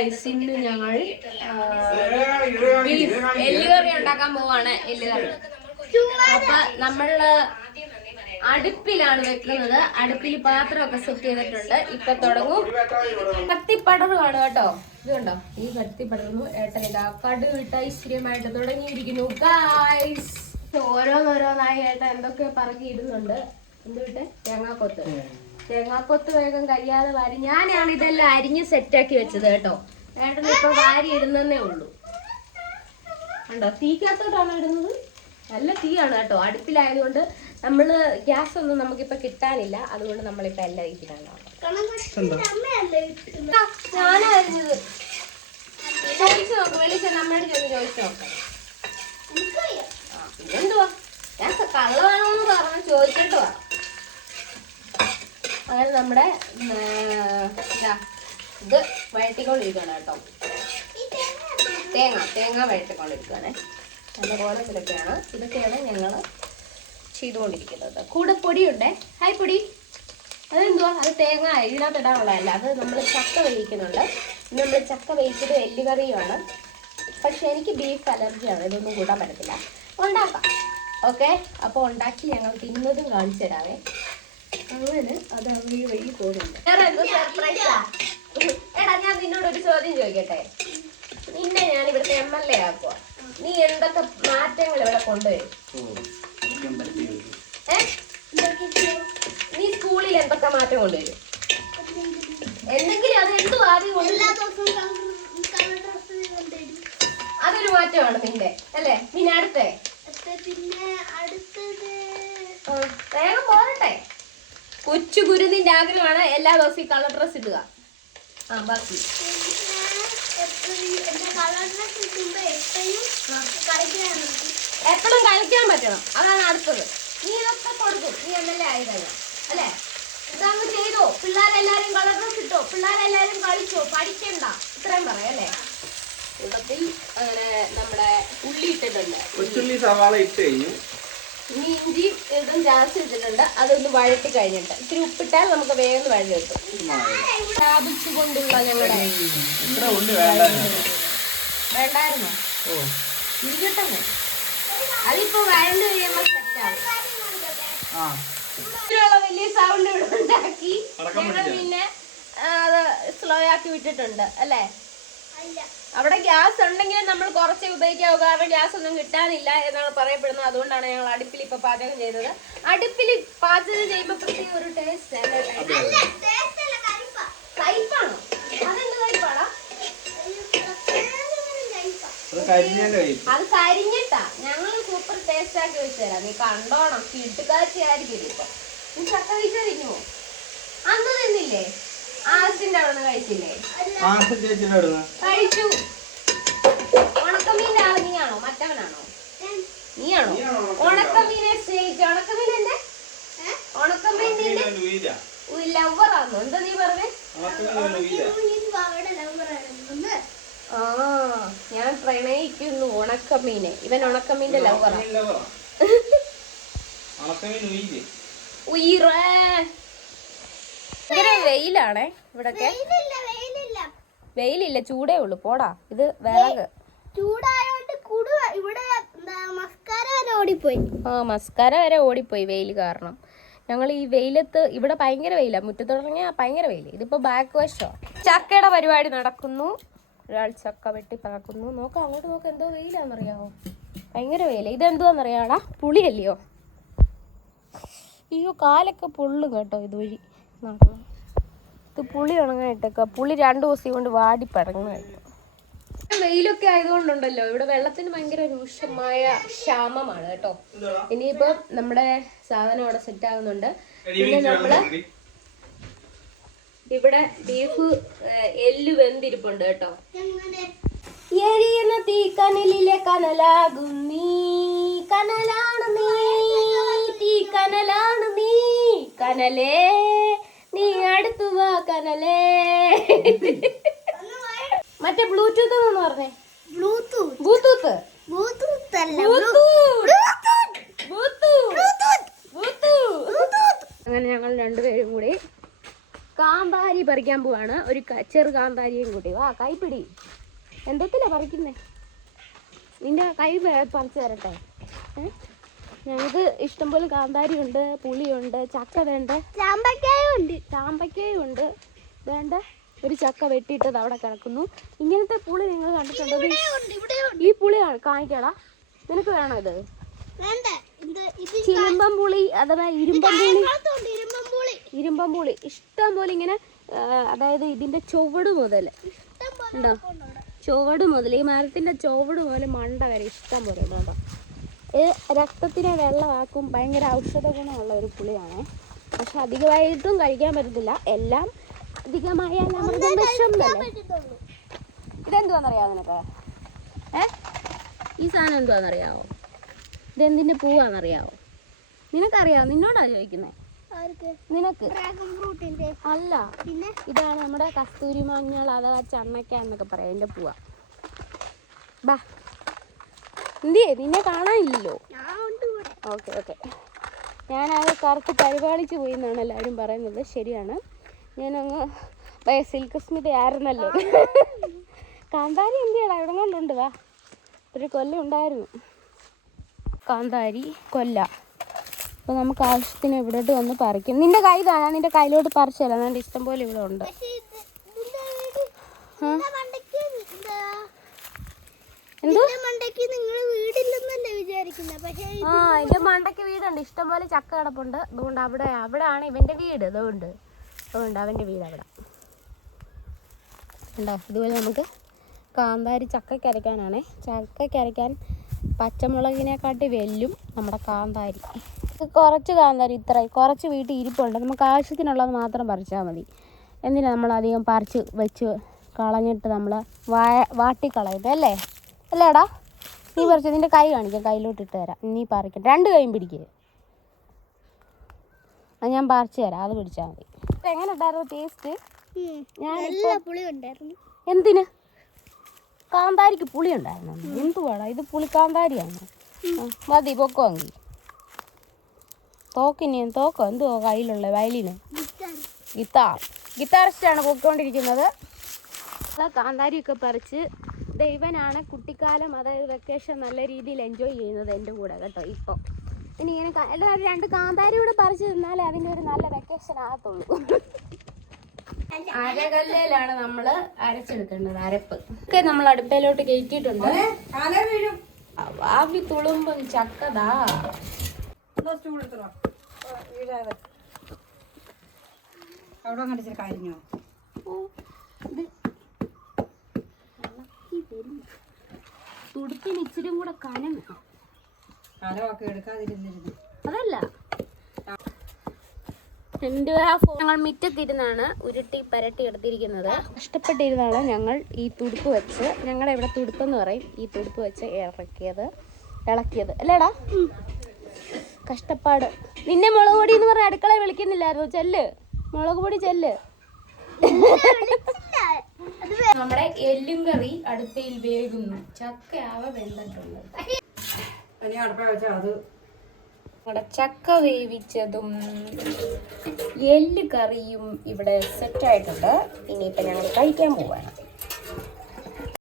Guys ഇന്ന് ഞങ്ങൾ എല്ലുകറി ഉണ്ടാക്കാൻ പോവാണ്. എല്ലുകറി അപ്പൊ നമ്മള് അടുപ്പിലാണ് വെക്കുന്നത്. അടുപ്പിൽ പാത്രമൊക്കെ സെറ്റ് ചെയ്തിട്ടുണ്ട്. ഇപ്പൊ തുടങ്ങും. കത്തിപ്പടറുമാണ് കേട്ടോ. ഇതുണ്ടോ, ഈ കത്തിപ്പടർന്നു. ഏട്ടൻ ഇതാ കടുവിട്ട് ഐശ്വര്യമായിട്ട് തുടങ്ങിയിരിക്കുന്നു ഗൈസ്. ഓരോന്നോരോന്നായി ഏട്ടൻ എന്തൊക്കെ പറക്കി ഇടുന്നുണ്ട്. എന്തുവിട്ടെ? തേങ്ങാക്കൊത്ത്. തേങ്ങാക്കൊത്ത് വേഗം കഴിയാതെ വാരി. ഞാനാണ് ഇതെല്ലാം അരിഞ്ഞ് സെറ്റാക്കി വെച്ചത് കേട്ടോ. ഏട്ടൻ ഇപ്പൊ വാരി ഇടുന്നേ ഉള്ളൂ. ഉണ്ടോ, തീക്കകത്തോട്ടാണോ ഇടുന്നത്? നല്ല തീയാണ് കേട്ടോ. അടുപ്പിലായതുകൊണ്ട് നമ്മള് ഗ്യാസ് ഒന്നും നമുക്കിപ്പൊ കിട്ടാനില്ല. അതുകൊണ്ട് നമ്മളിപ്പോ എല്ലാം ഇരിക്കണം. ഞാനാ അരിഞ്ഞത്. ചോദിച്ചു നോക്ക്, വെളിച്ചെണ്ണ അമ്മയോട് ചെന്ന് ചോദിച്ചു നോക്കാം. പിന്നെന്തുവാ, ഞാൻ കള്ളമാണോന്ന് പറഞ്ഞു ചോദിച്ചിട്ട് വാ. അങ്ങനെ നമ്മുടെ ഇത് വഴറ്റിക്കൊണ്ടിരിക്കണം കേട്ടോ. തേങ്ങ വഴറ്റിക്കൊണ്ടിരിക്കുകയാണേ. നല്ലപോലെ ഇതൊക്കെയാണ് ഞങ്ങൾ ചെയ്തുകൊണ്ടിരിക്കുന്നത്. കൂടെ പൊടിയുണ്ടേ. ഹായ് പൊടി. അതെന്തുവാ? അത് തേങ്ങ ഇതിനകത്ത് ഇടാനുള്ളതല്ല. അത് നമ്മൾ ചക്ക വേവിക്കുന്നുണ്ട്. നമ്മൾ ചക്ക വേവിച്ചത് എല്ലുകറിയുമാണ്. പക്ഷെ എനിക്ക് ബീഫ് അലർജിയാണ്. ഇതൊന്നും കൂട്ടാൻ പറ്റത്തില്ല. ഉണ്ടാക്കാം. ഓക്കെ, അപ്പോൾ ഉണ്ടാക്കി ഞങ്ങൾ തിന്നതും കാണിച്ചു തരാവേ. അങ്ങനെ അത് ഈ വഴി പോകുന്നുണ്ട്. വേറെ എന്തോ സർപ്രൈസാ. എടാ, ഞാൻ നിന്നോടൊരു ചോദ്യം ചോദിക്കട്ടെ. നിന്നെ ഞാൻ ഇവിടുത്തെ MLA ആക്കുക. നീ എന്തൊക്കെ മാറ്റങ്ങൾ ഇവിടെ കൊണ്ടുവരും? നീ സ്കൂളിൽ എന്തൊക്കെ മാറ്റം കൊണ്ടുവരും? എന്തെങ്കിലും അത് എന്തു ആദ്യം അതൊരു മാറ്റമാണ് നിന്റെ അല്ലേ? പിന്നെ അടുത്തേ വേഗം പോരട്ടെ. കൊച്ചു ഗുരുവിന്റെ ആഗ്രഹമാണ് എല്ലാ ദിവസവും കളർ ഡ്രസ് ഇടുക. ബാക്കി എപ്പോഴും കളിക്കാൻ പറ്റണം. അതാണ് അടുത്തത്. നീ ഇതൊക്കെ കൊടുക്കും. നീ MLA ആയി കഴിഞ്ഞാൽ അല്ലേ? ഇതങ്ങ് ചെയ്തോ. പിള്ളേരെല്ലാരും കളർ ഡ്രസ് ഇട്ടോ. പിള്ളേരെല്ലാരും കളിച്ചോ. പഠിക്കണ്ട. ഇത്രയും പറയാം അല്ലേ? കൂട്ടത്തിൽ അങ്ങനെ നമ്മുടെ ഉള്ളി ഇട്ടിട്ടുണ്ട്. സവാള ഇട്ട് കഴിഞ്ഞു. ഇനി ഇഞ്ചി ഇടും ജാസ്തി ഇട്ടിട്ടുണ്ട്. അതൊന്ന് വഴറ്റി കഴിഞ്ഞിട്ട് ഇത്തിരി ഉപ്പിട്ടാൽ നമുക്ക് വേഗം വഴി കിട്ടും. സ്ഥാപിച്ചു കൊണ്ടുള്ള ഞങ്ങളുടെ വേണ്ടായിരുന്നോ? ഇരിക്കട്ടെ. അതിപ്പോ വഴണ്ട് കഴിയുമ്പോ സെറ്റാവും. വലിയ സൗണ്ട് ഇവിടെ ഉണ്ടാക്കി ഞങ്ങൾ പിന്നെ അത് സ്ലോ ആക്കി വിട്ടിട്ടുണ്ട് അല്ലേ? അവിടെ ഗ്യാസ് ഉണ്ടെങ്കിലും നമ്മൾ കുറച്ചേ ഉപയോഗിക്കാവൂ. കാരണം ഗ്യാസ് ഒന്നും കിട്ടാനില്ല എന്നാണ് പറയപ്പെടുന്നത്. അതുകൊണ്ടാണ് ഞങ്ങൾ അടുപ്പിൽ ഇപ്പൊ പാചകം ചെയ്തത്. അടുപ്പിൽ പാചകം ചെയ്യുമ്പോൾ പ്രത്യേക ഒരു ടേസ്റ്റ്. കയ്പാണോ? അതെന്ത് കയ്പാടാ? അത് കരിഞ്ഞിട്ടാ. ഞങ്ങൾ സൂപ്പർ ടേസ്റ്റ് ആക്കി വെച്ച് തരാം. നീ കണ്ടോണം. കിട്ടുകാച്ചി ആയിരിക്കും. ഇപ്പൊ നീ ചക്ക വീഴ്ച തിന്നുമോ? അന്ന് തിന്നില്ലേ? ആസിന്റെ അവിടെ നിന്ന് കഴിച്ചില്ലേ? കഴിച്ചു. ഉണക്കമീൻ്റെ ആള് നീയാണോ? മറ്റവനാണോ? നീയാണോ? ഉണക്കമീനെ സ്നേഹിച്ച ഉണക്കമീനെ ഉണക്കമീനിന്റെ ലവറാണോ? എന്താ നീ പറഞ്ഞേ? ഞാൻ പ്രണയിക്കുന്നു ഉണക്കമീനെ. ഇവൻ ഉണക്കമീന്റെ ലവറാ. ഉയരേ ഭയങ്കര വെയിലാണേ ഇവിടൊക്കെ. വെയിലില്ല, ചൂടേ ഉള്ളു. പോടാ, ഇത് വിറക്. മസ്കാര വരെ ഓടിപ്പോയി വെയിൽ കാരണം. ഞങ്ങൾ ഈ വെയിലത്ത് ഇവിടെ ഭയങ്കര വെയിലാണ്. മുറ്റത്തിറങ്ങിയ ഭയങ്കര വെയിൽ. ഇതിപ്പോ ബാക്ക് വശോ. ചക്കയുടെ പരിപാടി നടക്കുന്നു. ഒരാൾ ചക്ക വെട്ടി പറക്കുന്നു. നോക്കാം, അങ്ങോട്ട് നോക്കാം. എന്തോ വെയിലാന്നറിയാമോ? ഭയങ്കര വെയില. ഇതെന്തുവാന്നറിയാടാ? പുളിയല്ലയോ? അയ്യോ, കാലൊക്കെ പൊള്ളും കേട്ടോ ഇതുവഴി നടന്നു. ഇത് പുളി ഉണങ്ങായിട്ടൊക്കെ. പുളി 2 ദിവസം കൊണ്ട് വാടി പടങ്ങുന്നു കഴിഞ്ഞു. വെയിലൊക്കെ ആയതുകൊണ്ടുണ്ടല്ലോ ഇവിടെ വെള്ളത്തിന് ഭയങ്കര രൂക്ഷമായ ക്ഷാമമാണ് കേട്ടോ. ഇനിയിപ്പോ നമ്മുടെ സാധനം അവിടെ സെറ്റ് ആകുന്നുണ്ട്. പിന്നെ നമ്മള് ഇവിടെ ബീഫ് എല്ല് വെന്തിരിപ്പുണ്ട് കേട്ടോ. എരിയുന്ന തീ കനലിലെ കനലാകും നീ, കനലാണ് നീ, തീ കനലാണ് നീ, കനലേ നീ അടുത്തു വാ കനലേ. മറ്റേ ബ്ലൂടൂത്ത് എന്ന് പറഞ്ഞേ. ബ്ലൂടൂത്ത് അങ്ങനെ ഞങ്ങൾ രണ്ടുപേരും കൂടി കാന്താരി പറിക്കാൻ പോവാണ്. ഒരു ചെറു കാന്താരിയും കൂട്ടി. വാ കൈപ്പിടി. എന്തൊക്കെയാ പറിക്കുന്നേ? നിന്റെ കൈ പറിച്ചു തരട്ടെ. ഞങ്ങൾക്ക് ഇഷ്ടംപോലെ കാന്താരി ഉണ്ട്, പുളിയുണ്ട്, ചക്ക വേണ്ട, ചാമ്പയ്ക്കയും ഉണ്ട്. വേണ്ട ഒരു ചക്ക വെട്ടിയിട്ടത് അവിടെ കിടക്കുന്നു. ഇങ്ങനത്തെ പുളി നിങ്ങൾ കണ്ടിട്ടുണ്ടോ? ഈ പുളി കാണിക്കടാ. നിനക്ക് വേണോ ഇത്? ചിലമ്പം പുളി അഥവാ ഇരുമ്പം പുളി ഇഷ്ടം പോലെ ഇങ്ങനെ, അതായത് ഇതിന്റെ ചുവട് മുതൽ ഉണ്ടോ, ചുവട് മുതൽ ഈ മരത്തിന്റെ ചുവട് മുതൽ മണ്ട വരെ ഇഷ്ടം പോലെ ഉണ്ട് കേട്ടോ. രക്തത്തിനെ വെള്ളമാക്കും. ഭയങ്കര ഔഷധ ഗുണമുള്ള ഒരു പുളിയാണ്. പക്ഷെ അധികമായിട്ടും കഴിക്കാൻ പറ്റത്തില്ല. എല്ലാം അധികമായാൽ നമ്മുടെ വിഷമല്ലേ. ഇതെന്തുവാന്നറിയാമോ നിനക്ക്? ഈ സാധനം എന്തുവാന്നറിയാവോ? ഇതെന്തിന്റെ പൂവാന്നറിയാവോ? നിനക്കറിയാവോ? നിന്നോടാ ചോദിക്കുന്നേ. നിനക്ക് അല്ല, ഇതാണ് നമ്മുടെ കസ്തൂരി മഞ്ഞൾ അഥവാ ചണ്ണക്ക എന്നൊക്കെ പറയാം. എൻ്റെ പൂവാ. ബാ എന്തിയേ, നിന്നെ കാണാനില്ലല്ലോ. Okay okay. ഞാനത് കറുത്ത് പരിപാലിച്ച് പോയി എന്നാണ് എല്ലാവരും പറയുന്നത്. ശരിയാണ്. ഞാനങ്ങ് സിൽക്ക് സ്മിത ആയിരുന്നല്ലോ. കാന്താരി എന്തിയാടാ? ഇവിടെ കൊണ്ടുണ്ട്. വാ, ഒരു കൊല്ല ഉണ്ടായിരുന്നു കാന്താരി കൊല്ല. അപ്പോൾ നമുക്ക് ആവശ്യത്തിന് ഇവിടോട്ട് വന്ന് പറിക്കും. നിന്റെ കൈ താ, ഞാൻ നിന്റെ കയ്യിലോട്ട് പറിച്ചല്ല. എൻ്റെ ഇഷ്ടം പോലെ ഇവിടെ ഉണ്ട്. എന്തോ ആ, എന്റെ മണ്ടയ്ക്ക് വീടുണ്ട്. ഇഷ്ടംപോലെ ചക്ക കിടപ്പുണ്ട്. അതുകൊണ്ട് അവിടെയാണ് ഇവന്റെ വീട്. അതുകൊണ്ട് അവന്റെ വീട് അവിടെ ഉണ്ടോ. ഇതുപോലെ നമുക്ക് കാന്താരി ചക്കയ്ക്ക് അരയ്ക്കാനാണേ. ചക്കയ്ക്ക് അരയ്ക്കാൻ പച്ചമുളകിനെക്കാട്ടി വെല്ലും നമ്മുടെ കാന്താരി. കുറച്ച് കാന്താരി, ഇത്ര കുറച്ച് വീട്ടിൽ ഇരിപ്പുണ്ട്. നമുക്ക് ആവശ്യത്തിനുള്ളത് മാത്രം പറിച്ചാൽ മതി. എന്തിനാ നമ്മളധികം പറിച്ച് വെച്ച് കളഞ്ഞിട്ട് നമ്മൾ വാട്ടിക്കളയുന്നത് അല്ലേ? അല്ലേടാ? നീ പറിച്ച് നിന്റെ കൈ കാണിക്കാം, കയ്യിലോട്ട് ഇട്ട് തരാം. നീ പറിക്കട്ടെ. 2 കൈയും പിടിക്കുക. അത് ഞാൻ പറിച്ചു തരാം, അത് പിടിച്ചാൽ മതി. എങ്ങനെ ഉണ്ടായിരുന്നു ടേസ്റ്റ്? എന്തിന്? കാന്താരിക്ക് പുളി ഉണ്ടായിരുന്നു. എന്തുവാടാ ഇത്? പുളി കാന്താരിയാണ്. മതി, പൊക്കോങ്കി. തോക്കോ എന്തുവാ കയ്യിലുള്ള? വയലിന് ഗിത്താറിസ്റ്റാണ് പൊക്കോണ്ടിരിക്കുന്നത്. കാന്താരിയൊക്കെ പറിച്ച് ദൈവനാണ് കുട്ടിക്കാലം, അതായത് വെക്കേഷൻ നല്ല രീതിയിൽ എൻജോയ് ചെയ്യുന്നത് എൻ്റെ കൂടെ കേട്ടോ. ഇപ്പോൾ ഇനി ഇങ്ങനെ എല്ലാവരും 2 കാന്താരി കൂടെ പറിച്ച് തിന്നാലേ അതിൻ്റെ ഒരു നല്ല വെക്കേഷൻ ആകത്തുള്ളൂ. അരകല്ലിലാണ് നമ്മൾ അരച്ചെടുക്കേണ്ടത്. അരപ്പ് ഒക്കെ നമ്മൾ അടുപ്പയിലോട്ട് കയറ്റിയിട്ടുണ്ട്. ആവി തുളുമ്പും ചക്കതാ. തുടുപ്പിന് ഇച്ചിരി കൂടെ കനം അതല്ല. ഞങ്ങൾ മുറ്റത്തിരുന്നാണ് ഉരുട്ടി പരട്ടി എടുത്തിരിക്കുന്നത്. കഷ്ടപ്പെട്ടിരുന്നാണ് ഞങ്ങൾ ഈ തുടുപ്പ് വെച്ച്, ഞങ്ങളുടെ ഇവിടെ തുടുപ്പെന്ന് പറയും, ഈ തുടുപ്പ് വെച്ച് ഇളക്കിയത് അല്ലേടാ? കഷ്ടപ്പാട്. നിന്നെ മുളക് പൊടി എന്ന് പറഞ്ഞ അടുക്കള വിളിക്കുന്നില്ലായിരുന്നു. ചെല്ല്, മുളക് പൊടി ചെല്ല്. നമ്മുടെ എല്ലും കറി അടുപ്പയിൽ വേകുന്നു. ചക്കയാവ വെന്തിട്ടുണ്ട്. നമ്മുടെ ചക്ക വേവിച്ചതും എല്ല് കറിയും ഇവിടെ സെറ്റായിട്ടുണ്ട്. ഇനിയിപ്പോൾ ഞങ്ങൾ കഴിക്കാൻ പോവാണ്.